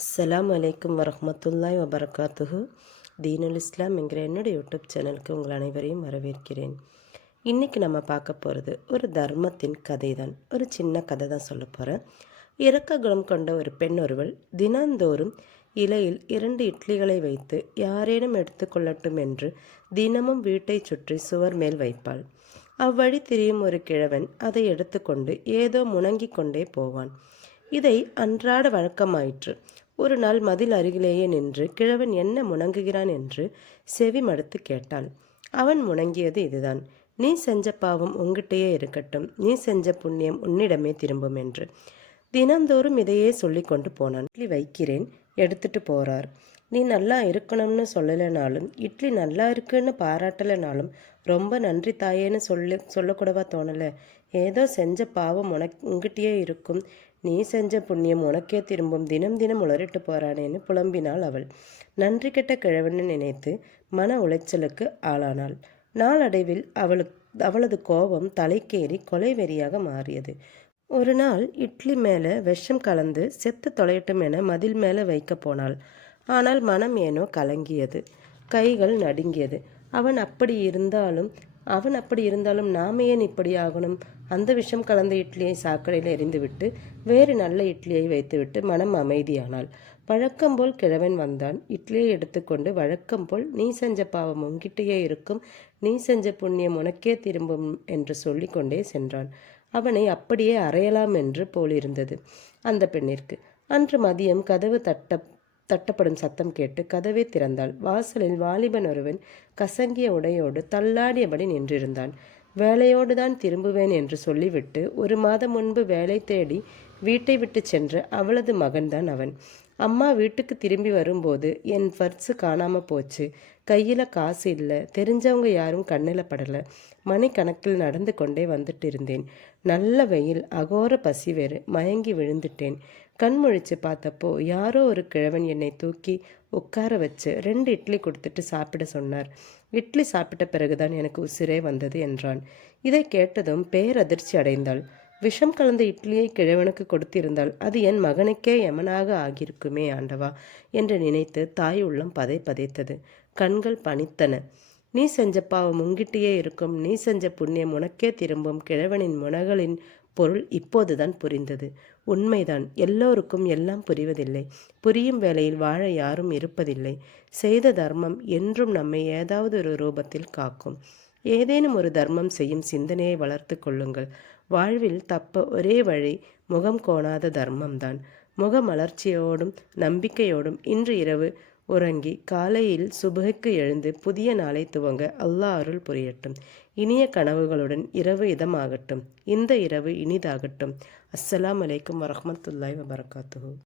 அஸ்லாம் அலைக்கும் வரமத்துல்லாய் வபரகாத்துஹு. தீனுல் இஸ்லாம் என்கிற என்னுடைய யூடியூப் சேனலுக்கு உங்கள் அனைவரையும் வரவேற்கிறேன். இன்றைக்கி நம்ம பார்க்க போகிறது ஒரு தர்மத்தின் கதை தான் ஒரு சின்ன கதை தான் சொல்ல போகிறேன் இறக்க குணம் கொண்ட ஒரு பெண் ஒருவள் தினந்தோறும் இலையில் இரண்டு இட்லிகளை வைத்து யாரேனும் எடுத்துக்கொள்ளட்டும் என்று தினமும் வீட்டை சுற்றி சுவர் மேல் வைப்பாள். அவ்வழி திரியும் ஒரு கிழவன் அதை எடுத்துக்கொண்டு ஏதோ முணங்கிக் கொண்டே போவான். இதை அன்றாட வழக்கமாயிற்று. ஒரு நாள் மதில் அருகிலேயே நின்று கிழவன் என்ன முணங்குகிறான் என்று செவி மடுத்து கேட்டாள். அவன் முணங்கியது இதுதான். நீ செஞ்ச பாவம் உங்கிட்டேயே இருக்கட்டும். நீ செஞ்ச புண்ணியம் உன்னிடமே திரும்பும் என்று தினந்தோறும் இதையே சொல்லிக்கொண்டு போனான். வைக்கிறேன். எடுத்துட்டு போகிறார் நீ நல்லா இருக்கணும்னு சொல்லலைனாலும் இட்லி நல்லா இருக்குன்னு பாராட்டலைனாலும் ரொம்ப நன்றி தாயேன்னு சொல்லி சொல்லக்கூடவா தோணலை? ஏதோ செஞ்ச பாவம் உனக்கு உங்ககிட்டயே இருக்கும். நீ செஞ்ச புண்ணியம் உனக்கே திரும்பும். தினம் தினம் உளறிட்டு போறானேன்னு புலம்பினாள் அவள். நன்றி கெட்ட கிழவன்னு நினைத்து மன உளைச்சலுக்கு ஆளானாள். நாளடைவில் அவளுக்கு அவளது கோபம் தலைக்கேறி கொலை வெறியாக மாறியது. ஒரு நாள் இட்லி மேலே விஷம் கலந்து செத்து தொலையட்டும் என மதில் மேலே வைக்க போனாள். ஆனால் மனம் ஏனோ கலங்கியது. கைகள் நடுங்கியது. அவன் அப்படி இருந்தாலும் அவன் அப்படி இருந்தாலும் நாம ஏன் இப்படி ஆகணும்? அந்த விஷம் கலந்த இட்லியை சாக்கடையில் எரிந்துவிட்டு வேறு நல்ல இட்லியை வைத்துவிட்டு மனம் அமைதியானாள். வழக்கம் போல் கிழவன் வந்தான். இட்லியை எடுத்துக்கொண்டு வழக்கம் போல் நீ செஞ்ச பாவம் உங்கிட்டேயே இருக்கும். நீ செஞ்ச புண்ணியம் உனக்கே திரும்பும் என்று சொல்லிக்கொண்டே சென்றான். அவனை அப்படியே அறையலாம் என்று போலிருந்தது. அந்த பெண்ணிற்கு அன்று மதியம் கதவு தட்ட தட்டப்படும் சத்தம் கேட்டு கதவை திறந்தாள். வாசலில் வாலிபன் ஒருவன் கசங்கிய உடையோடு தள்ளாடியபடி நின்றிருந்தான். வேலையோடு தான் திரும்புவேன் என்று சொல்லிவிட்டு ஒரு மாதம் முன்பு வேலை தேடி வீட்டை விட்டு சென்ற அவளது மகன்தான் அவன். அம்மா வீட்டுக்கு திரும்பி வரும்போது என் பர்ஸு காணாமல் போச்சு. கையில் காசு இல்லை. தெரிஞ்சவங்க யாரும் கண்ணில் படலை. மணிக்கணக்கில் நடந்து கொண்டே வந்துட்டு இருந்தேன். நல்ல வெயில் அகோர பசி வேறு. மயங்கி விழுந்துட்டேன். கண்முழிச்சு பார்த்தப்போ யாரோ ஒரு கிழவன் என்னை தூக்கி உட்கார வச்சு ரெண்டு இட்லி கொடுத்துட்டு சாப்பிட சொன்னார். இட்லி சாப்பிட்ட பிறகுதான் எனக்கு உசிரே வந்தது என்றான். இதை கேட்டதும் பேரதிர்ச்சி அடைந்தாள். விஷம் கலந்த இட்லியை கிழவனுக்கு கொடுத்திருந்தால் அது என் மகனுக்கே எமனாக ஆகியிருக்குமே ஆண்டவா என்று நினைத்து தாய் உள்ளம் பதை பதைத்தது. கண்கள் பனித்தன நீ செஞ்ச பாவம் உங்கிட்டேயே இருக்கும். நீ செஞ்ச புண்ணியம் உனக்கே திரும்பும். கிழவனின் முனகளின் பொருள் இப்போதுதான் புரிந்தது. உண்மைதான். எல்லோருக்கும் எல்லாம் புரிவதில்லை. புரியும் வேலையில் வாழ யாரும் இருப்பதில்லை. செய்த தர்மம் என்றும் நம்மை ஏதாவது ஒரு ரூபத்தில் காக்கும். ஏதேனும் ஒரு தர்மம் செய்யும் சிந்தனையை வளர்த்து கொள்ளுங்கள். வாழ்வில் தப்ப ஒரே வழி முகம் கோணாத தர்மம்தான். முகமலர்ச்சியோடும் நம்பிக்கையோடும் இன்று இரவு உறங்கி காலையில் சுபகுக்கு எழுந்து புதிய நாளை துவங்க அல்லாஹ் அருள் புரியட்டும். இனிய கனவுகளுடன் இரவு இதமாகட்டும். இந்த இரவு இனிதாகட்டும். அஸ்ஸலாம் அலைக்கும் வரமத்துல்லாய் வபரகாத்து